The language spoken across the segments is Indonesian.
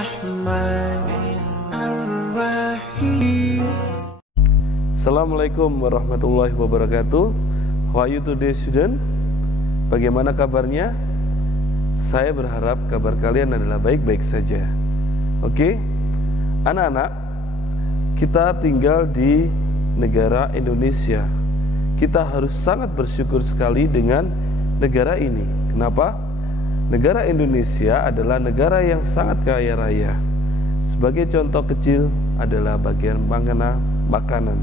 Bismillahirrahmanirrahim. Assalamualaikum warahmatullahi wabarakatuh. How are you today, student? Bagaimana kabarnya? Saya berharap kabar kalian adalah baik-baik saja. Oke, anak-anak, kita tinggal di negara Indonesia. Kita harus sangat bersyukur sekali dengan negara ini. Kenapa? Negara Indonesia adalah negara yang sangat kaya raya. Sebagai contoh kecil adalah bagian makanan.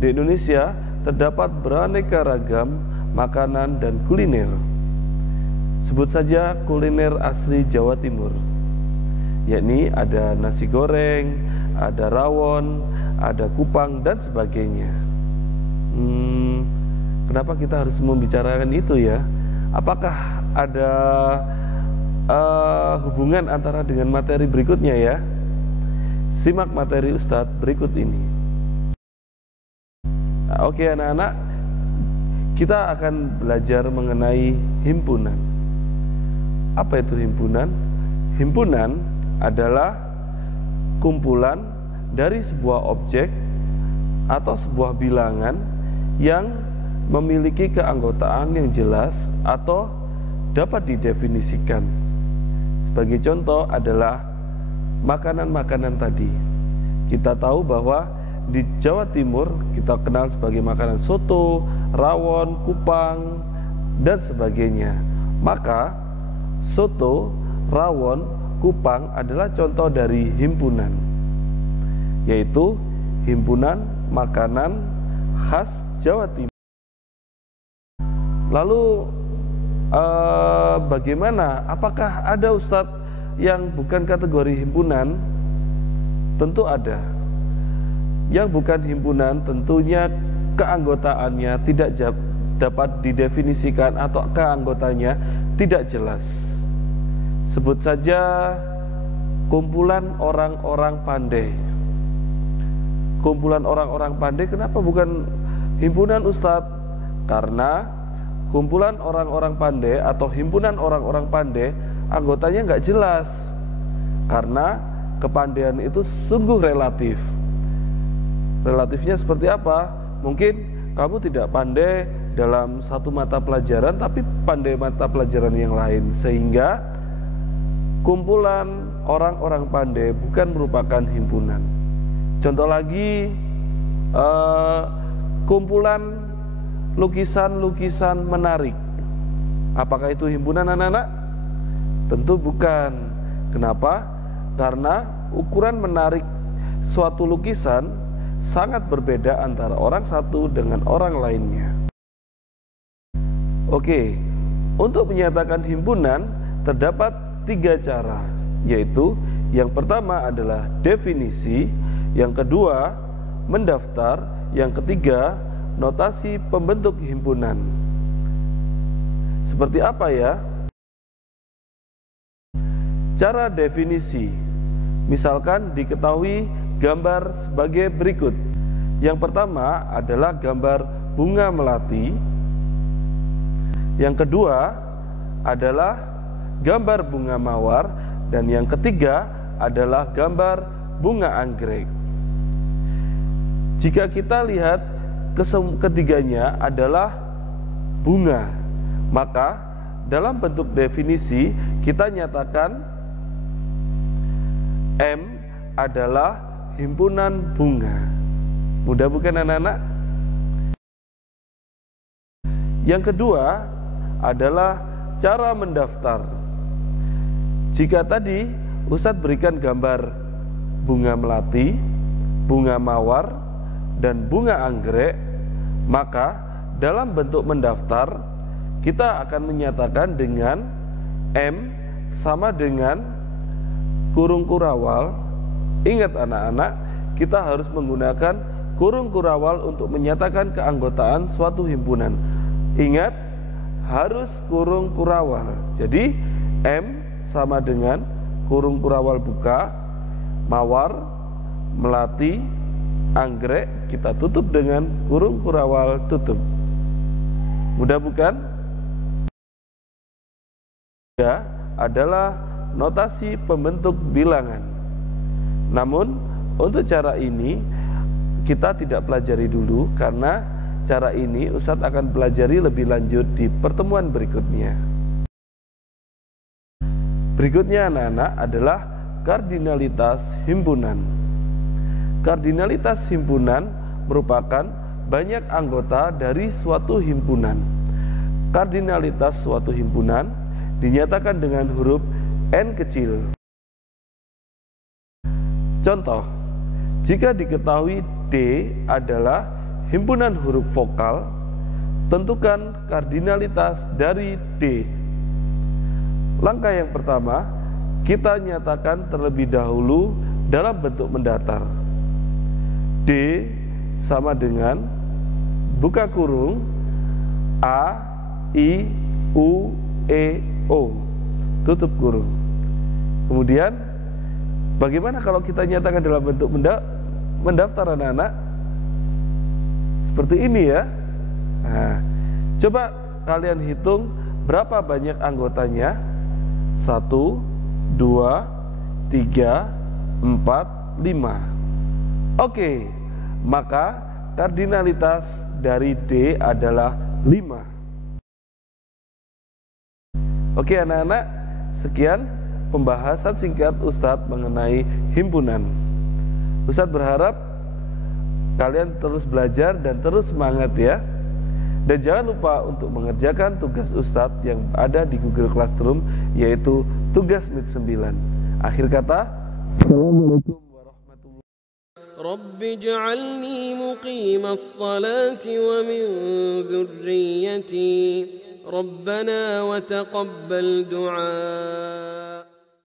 Di Indonesia terdapat beraneka ragam makanan dan kuliner. Sebut saja kuliner asli Jawa Timur, yakni ada nasi goreng, ada rawon, ada kupang, dan sebagainya. Kenapa kita harus membicarakan itu ya? Apakah ada hubungan antara dengan materi berikutnya ya? Simak materi Ustadz berikut ini. Oke anak-anak, kita akan belajar mengenai himpunan. Apa itu himpunan? Himpunan adalah kumpulan dari sebuah objek atau sebuah bilangan yang memiliki keanggotaan yang jelas atau dapat didefinisikan. Sebagai contoh adalah makanan-makanan tadi. Kita tahu bahwa di Jawa Timur kita kenal sebagai makanan soto, rawon, kupang, dan sebagainya. Maka soto, rawon, kupang adalah contoh dari himpunan, yaitu himpunan makanan khas Jawa Timur. Lalu bagaimana? Apakah ada Ustadz yang bukan kategori himpunan? Tentu ada. Yang bukan himpunan tentunya keanggotaannya tidak dapat didefinisikan atau keanggotanya tidak jelas. Sebut saja kumpulan orang-orang pandai. Kumpulan orang-orang pandai kenapa bukan himpunan Ustadz? Karena kumpulan orang-orang pandai atau himpunan orang-orang pandai anggotanya nggak jelas. Karena kepandaian itu sungguh relatif. Relatifnya seperti apa? Mungkin kamu tidak pandai dalam satu mata pelajaran tapi pandai mata pelajaran yang lain, sehingga kumpulan orang-orang pandai bukan merupakan himpunan. Contoh lagi, kumpulan lukisan-lukisan menarik. Apakah itu himpunan anak-anak? Tentu bukan. Kenapa? Karena ukuran menarik suatu lukisan sangat berbeda antara orang satu dengan orang lainnya. Oke, untuk menyatakan himpunan terdapat 3 cara, yaitu yang pertama adalah definisi, yang kedua mendaftar, yang ketiga notasi pembentuk himpunan. Seperti apa ya? Cara definisi, misalkan diketahui gambar sebagai berikut. Yang pertama adalah gambar bunga melati. Yang kedua adalah gambar bunga mawar. Dan yang ketiga adalah gambar bunga anggrek. Jika kita lihat ketiganya adalah bunga, maka dalam bentuk definisi kita nyatakan M adalah himpunan bunga. Mudah bukan anak-anak? Yang kedua adalah cara mendaftar. Jika tadi Ustadz berikan gambar bunga melati, bunga mawar, dan bunga anggrek, maka dalam bentuk mendaftar kita akan menyatakan dengan M sama dengan kurung kurawal. Ingat anak-anak, kita harus menggunakan kurung kurawal untuk menyatakan keanggotaan suatu himpunan. Ingat, harus kurung kurawal. Jadi M sama dengan kurung kurawal buka, mawar, melati, anggrek kita tutup dengan kurung kurawal tutup. Mudah bukan? Ya, adalah notasi pembentuk bilangan. Namun untuk cara ini kita tidak pelajari dulu, karena cara ini Ustadz akan pelajari lebih lanjut di pertemuan berikutnya. Berikutnya anak-anak adalah kardinalitas himpunan. Kardinalitas himpunan merupakan banyak anggota dari suatu himpunan. Kardinalitas suatu himpunan dinyatakan dengan huruf N kecil. Contoh, jika diketahui D adalah himpunan huruf vokal, tentukan kardinalitas dari D. Langkah yang pertama, kita nyatakan terlebih dahulu dalam bentuk mendatar. D sama dengan buka kurung A, I, U, E, O, tutup kurung. Kemudian bagaimana kalau kita nyatakan dalam bentuk mendaftar anak-anak? Seperti ini ya. Nah, coba kalian hitung berapa banyak anggotanya. 1, 2, 3, 4, 5. Oke, maka kardinalitas dari D adalah 5. Oke anak-anak, sekian pembahasan singkat Ustadz mengenai himpunan. Ustadz berharap kalian terus belajar dan terus semangat ya. Dan jangan lupa untuk mengerjakan tugas Ustadz yang ada di Google Classroom, yaitu tugas MIT 9. Akhir kata, Assalamualaikum warahmatullahi wabarakatuh. Rabbi ij'alni muqimas salati wa min dhurriyyati Rabbana wa taqabbal du'a.